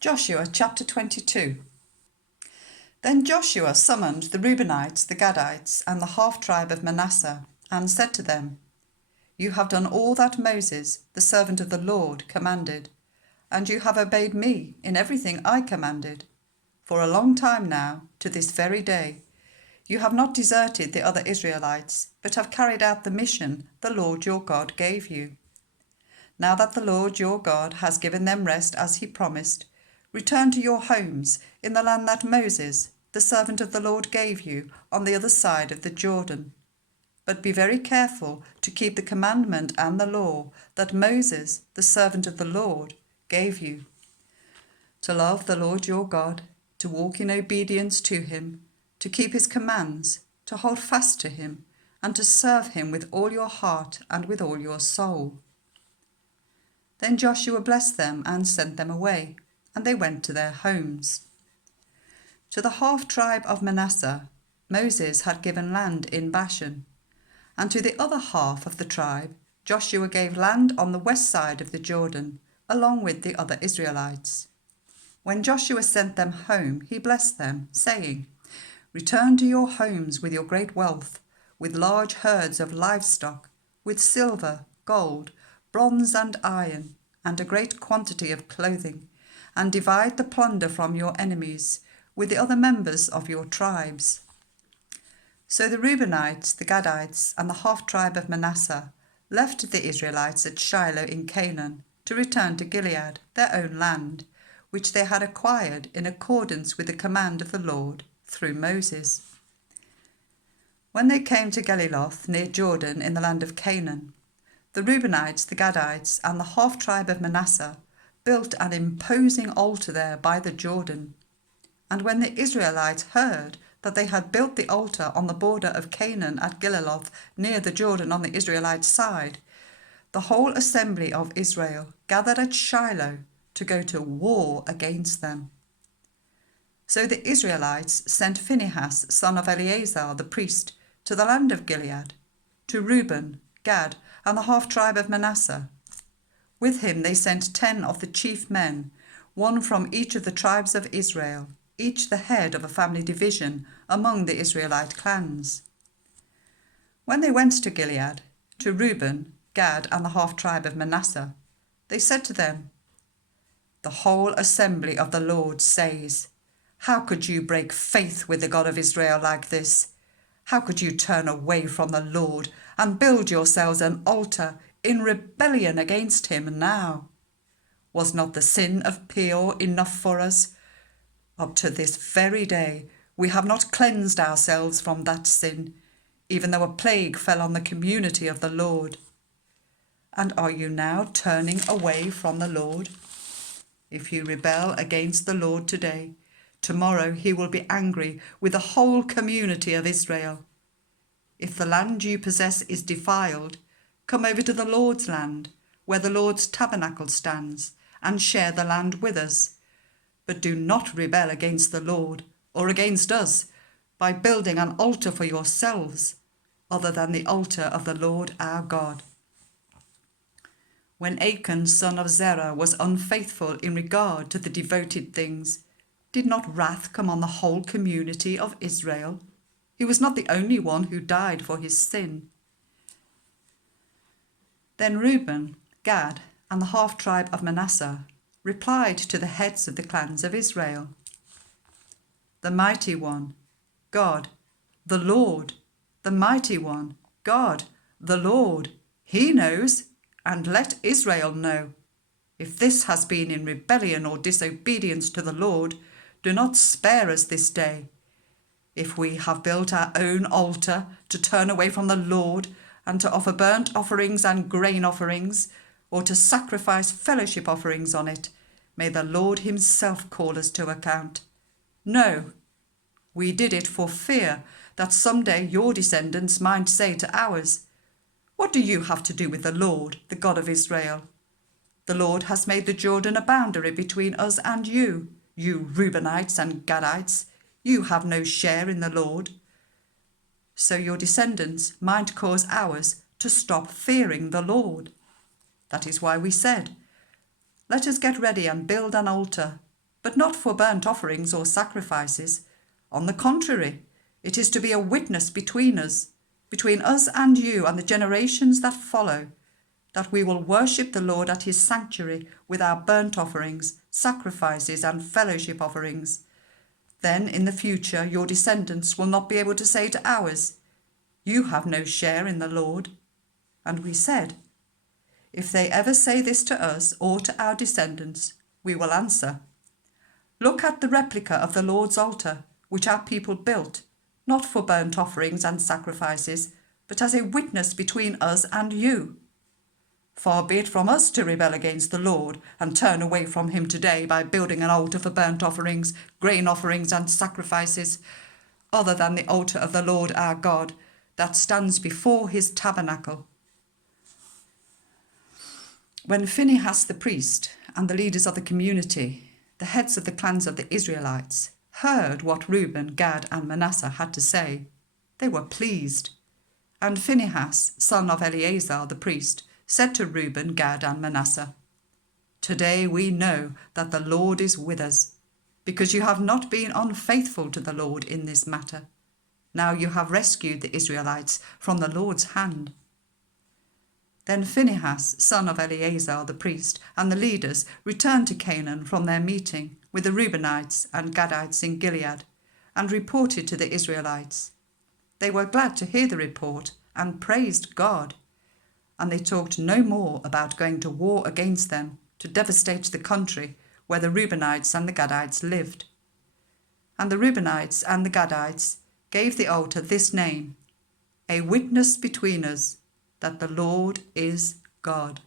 Joshua chapter 22. Then Joshua summoned the Reubenites, the Gadites, and the half-tribe of Manasseh, and said to them, You have done all that Moses, the servant of the Lord, commanded, and you have obeyed me in everything I commanded. For a long time now, to this very day, you have not deserted the other Israelites, but have carried out the mission the Lord your God gave you. Now that the Lord your God has given them rest as he promised, return to your homes in the land that Moses, the servant of the Lord, gave you on the other side of the Jordan. But be very careful to keep the commandment and the law that Moses, the servant of the Lord, gave you. To love the Lord your God, to walk in obedience to him, to keep his commands, to hold fast to him, and to serve him with all your heart and with all your soul. Then Joshua blessed them and sent them away, and they went to their homes. To the half-tribe of Manasseh, Moses had given land in Bashan, and to the other half of the tribe, Joshua gave land on the west side of the Jordan, along with the other Israelites. When Joshua sent them home, he blessed them, saying, Return to your homes with your great wealth, with large herds of livestock, with silver, gold, bronze and iron, and a great quantity of clothing, and divide the plunder from your enemies with the other members of your tribes. So the Reubenites, the Gadites, and the half-tribe of Manasseh left the Israelites at Shiloh in Canaan to return to Gilead, their own land, which they had acquired in accordance with the command of the Lord through Moses. When they came to Geliloth near Jordan in the land of Canaan, the Reubenites, the Gadites, and the half-tribe of Manasseh built an imposing altar there by the Jordan. And when the Israelites heard that they had built the altar on the border of Canaan at Geliloth near the Jordan on the Israelite side, the whole assembly of Israel gathered at Shiloh to go to war against them. So the Israelites sent Phinehas, son of Eleazar the priest, to the land of Gilead, to Reuben, Gad, and the half-tribe of Manasseh. With him they sent 10 of the chief men, one from each of the tribes of Israel, each the head of a family division among the Israelite clans. When they went to Gilead, to Reuben, Gad, and the half-tribe of Manasseh, they said to them, The whole assembly of the Lord says, How could you break faith with the God of Israel like this? How could you turn away from the Lord and build yourselves an altar in rebellion against him now? Was not the sin of Peor enough for us? Up to this very day we have not cleansed ourselves from that sin, even though a plague fell on the community of the Lord. And are you now turning away from the Lord? If you rebel against the Lord today, tomorrow he will be angry with the whole community of Israel. If the land you possess is defiled, come over to the Lord's land, where the Lord's tabernacle stands, and share the land with us. But do not rebel against the Lord, or against us, by building an altar for yourselves, other than the altar of the Lord our God. When Achan, son of Zerah, was unfaithful in regard to the devoted things, did not wrath come on the whole community of Israel? He was not the only one who died for his sin. Then Reuben, Gad, and the half-tribe of Manasseh replied to the heads of the clans of Israel, The mighty one, God, the Lord, the mighty one, God, the Lord, he knows, and let Israel know. If this has been in rebellion or disobedience to the Lord, do not spare us this day. If we have built our own altar to turn away from the Lord and to offer burnt offerings and grain offerings, or to sacrifice fellowship offerings on it, may the Lord himself call us to account. No, we did it for fear that someday your descendants might say to ours, What do you have to do with the Lord, the God of Israel? The Lord has made the Jordan a boundary between us and you, you Reubenites and Gadites. You have no share in the Lord. So your descendants might cause ours to stop fearing the Lord. That is why we said, Let us get ready and build an altar. but not for burnt offerings or sacrifices. On the contrary, it is to be a witness between us and you and the generations that follow, that we will worship the Lord at his sanctuary with our burnt offerings, sacrifices and fellowship offerings. Then in the future your descendants will not be able to say to ours, 'You have no share in the Lord.'" And we said, "If they ever say this to us or to our descendants, we will answer, 'Look at the replica of the Lord's altar, which our people built, not for burnt offerings and sacrifices, but as a witness between us and you. Far be it from us to rebel against the Lord and turn away from him today by building an altar for burnt offerings, grain offerings and sacrifices, other than the altar of the Lord our God that stands before his tabernacle." When Phinehas the priest and the leaders of the community, the heads of the clans of the Israelites, heard what Reuben, Gad and Manasseh had to say, they were pleased. And Phinehas, son of Eleazar the priest, said to Reuben, Gad and Manasseh, "Today we know that the Lord is with us, because you have not been unfaithful to the Lord in this matter. Now you have rescued the Israelites from the Lord's hand." Then Phinehas, son of Eleazar the priest, and the leaders returned to Canaan from their meeting with the Reubenites and Gadites in Gilead, and reported to the Israelites. They were glad to hear the report and praised God. And they talked no more about going to war against them to devastate the country where the Reubenites and the Gadites lived. And the Reubenites and the Gadites gave the altar this name, "A witness between us that the Lord is God."